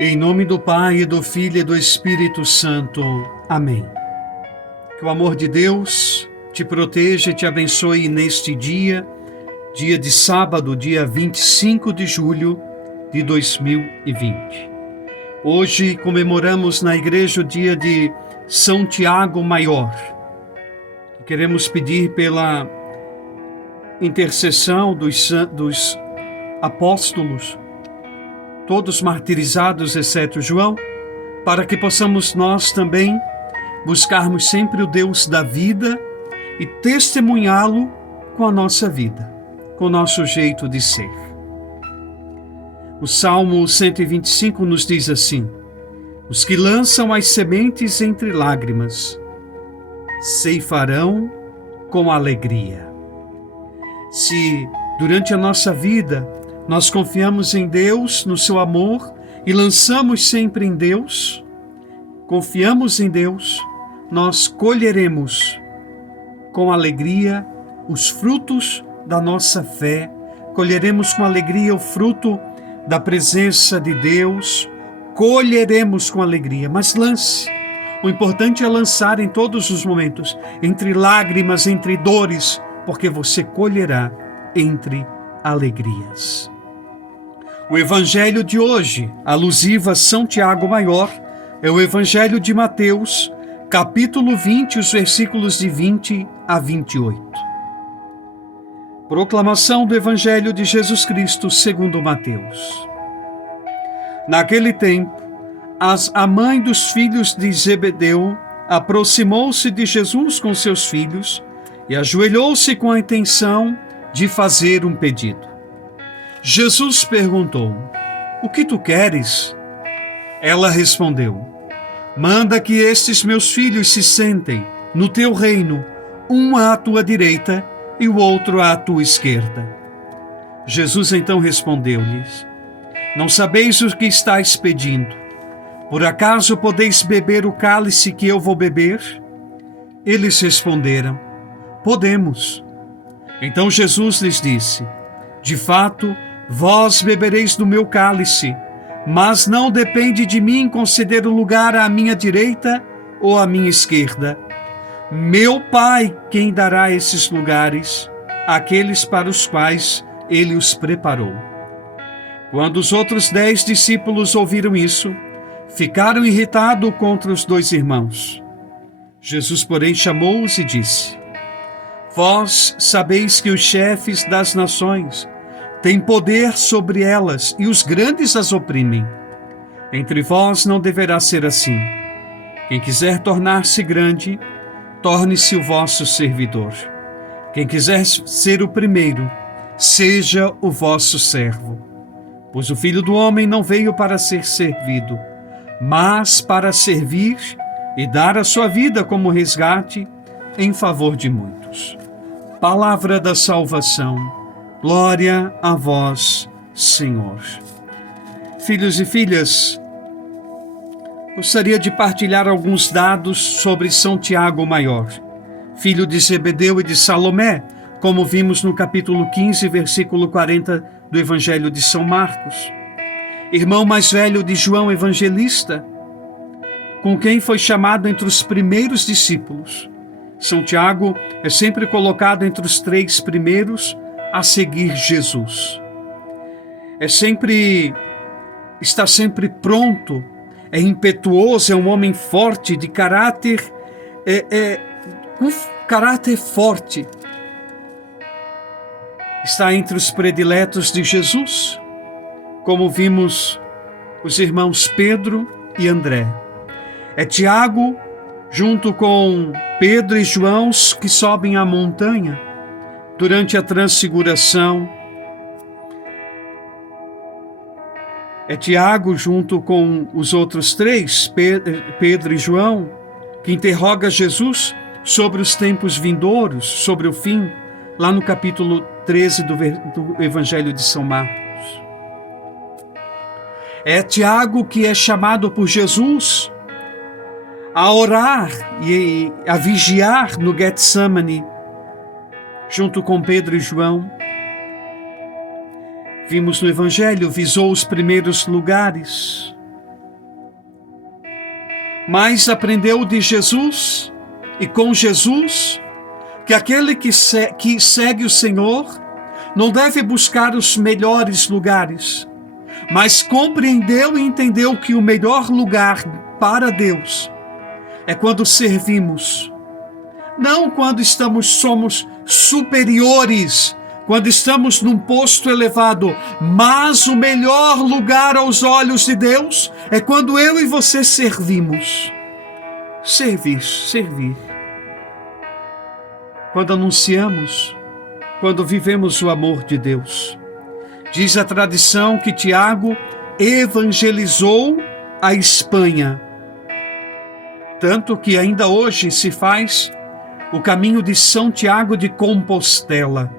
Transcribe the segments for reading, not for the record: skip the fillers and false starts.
Em nome do Pai, e do Filho e do Espírito Santo. Amém. Que o amor de Deus te proteja e te abençoe neste dia de sábado, dia 25 de julho de 2020. Hoje comemoramos na igreja o dia de São Tiago Maior. Queremos pedir pela intercessão dos apóstolos, todos martirizados, exceto João, para que possamos nós também buscarmos sempre o Deus da vida e testemunhá-lo com a nossa vida, com o nosso jeito de ser. O Salmo 125 nos diz assim: os que lançam as sementes entre lágrimas ceifarão com alegria. Se durante a nossa vida nós confiamos em Deus, no seu amor, e lançamos sempre em Deus, confiamos em Deus, nós colheremos com alegria os frutos da nossa fé, colheremos com alegria o fruto da presença de Deus, colheremos com alegria, mas lance. O importante é lançar em todos os momentos, entre lágrimas, entre dores, porque você colherá entre alegrias. O evangelho de hoje, alusivo a São Tiago Maior, é o evangelho de Mateus, capítulo 20, os versículos de 20 a 28. Proclamação do evangelho de Jesus Cristo segundo Mateus. Naquele tempo, a mãe dos filhos de Zebedeu aproximou-se de Jesus com seus filhos e ajoelhou-se com a intenção de fazer um pedido. Jesus perguntou: o que tu queres? Ela respondeu: manda que estes meus filhos se sentem no teu reino, um à tua direita e o outro à tua esquerda. Jesus então respondeu-lhes: não sabeis o que estáis pedindo. Por acaso podeis beber o cálice que eu vou beber? Eles responderam: podemos. Então Jesus lhes disse: de fato, vós bebereis do meu cálice, mas não depende de mim conceder o lugar à minha direita ou à minha esquerda. Meu Pai quem dará esses lugares, àqueles para os quais ele os preparou. Quando os outros 10 discípulos ouviram isso, ficaram irritados contra os 2 irmãos. Jesus, porém, chamou-os e disse: vós sabeis que os chefes das nações têm poder sobre elas e os grandes as oprimem. Entre vós não deverá ser assim. Quem quiser tornar-se grande, torne-se o vosso servidor. Quem quiser ser o primeiro, seja o vosso servo. Pois o Filho do Homem não veio para ser servido, mas para servir e dar a sua vida como resgate em favor de muitos. Palavra da salvação. Glória a vós, Senhor. Filhos e filhas, gostaria de partilhar alguns dados sobre São Tiago Maior, filho de Zebedeu e de Salomé, como vimos no capítulo 15, versículo 40 do Evangelho de São Marcos. Irmão mais velho de João Evangelista, com quem foi chamado entre os primeiros discípulos. São Tiago é sempre colocado entre os 3 primeiros a seguir Jesus. Está sempre pronto, é impetuoso, é um homem forte, de caráter, um caráter forte. Está entre os prediletos de Jesus, como vimos os irmãos Pedro e André. É Tiago, junto com Pedro e João, que sobem a montanha durante a transfiguração. É Tiago, junto com os outros 3, Pedro e João, que interroga Jesus sobre os tempos vindouros, sobre o fim, lá no capítulo 13 do Evangelho de São Marcos. É Tiago que é chamado por Jesus a orar e a vigiar no Getsemane, junto com Pedro e João. Vimos no Evangelho, visou os primeiros lugares, mas aprendeu de Jesus e com Jesus que aquele que segue o Senhor não deve buscar os melhores lugares, mas compreendeu e entendeu que o melhor lugar para Deus é quando servimos, não quando somos superiores, quando estamos num posto elevado, mas o melhor lugar aos olhos de Deus é quando eu e você servimos. Servir. Quando anunciamos, quando vivemos o amor de Deus. Diz a tradição que Tiago evangelizou a Espanha, tanto que ainda hoje se faz o caminho de São Tiago de Compostela.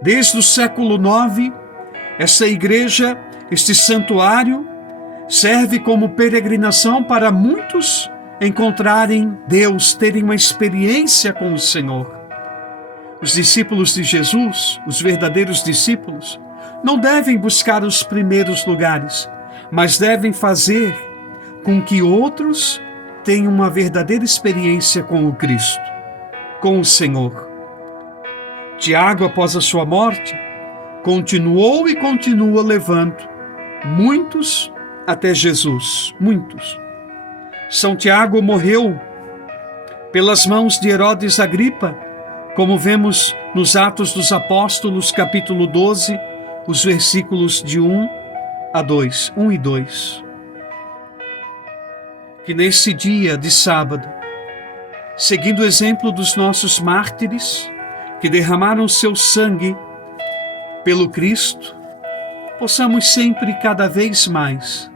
Desde o século IX, essa igreja, este santuário, serve como peregrinação para muitos encontrarem Deus, terem uma experiência com o Senhor. Os discípulos de Jesus, os verdadeiros discípulos, não devem buscar os primeiros lugares, mas devem fazer com que outros tenham uma verdadeira experiência com o Cristo, com o Senhor. Tiago, após a sua morte, continuou e continua levando muitos até Jesus, muitos. São Tiago morreu pelas mãos de Herodes Agripa, como vemos nos Atos dos Apóstolos, capítulo 12, os versículos de 1 e 2. Que nesse dia de sábado, seguindo o exemplo dos nossos mártires, que derramaram seu sangue pelo Cristo, possamos sempre, cada vez mais,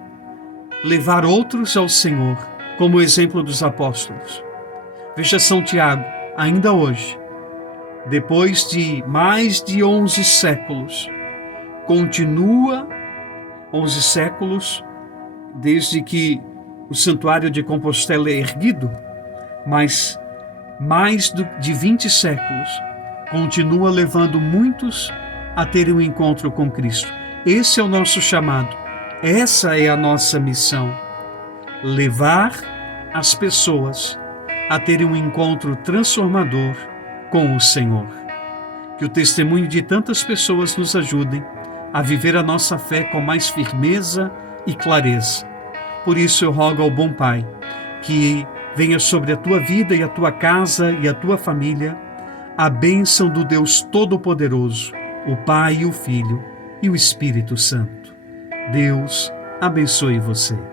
levar outros ao Senhor, como o exemplo dos apóstolos. Veja São Tiago, ainda hoje, depois de mais de 11 séculos, continua 11 séculos desde que o Santuário de Compostela é erguido, mas mais de 20 séculos, continua levando muitos a terem um encontro com Cristo. Esse é o nosso chamado, essa é a nossa missão, levar as pessoas a terem um encontro transformador com o Senhor. Que o testemunho de tantas pessoas nos ajudem a viver a nossa fé com mais firmeza e clareza. Por isso eu rogo ao bom Pai que venha sobre a tua vida e a tua casa e a tua família a bênção do Deus Todo-Poderoso, o Pai, o Filho e o Espírito Santo. Deus abençoe você.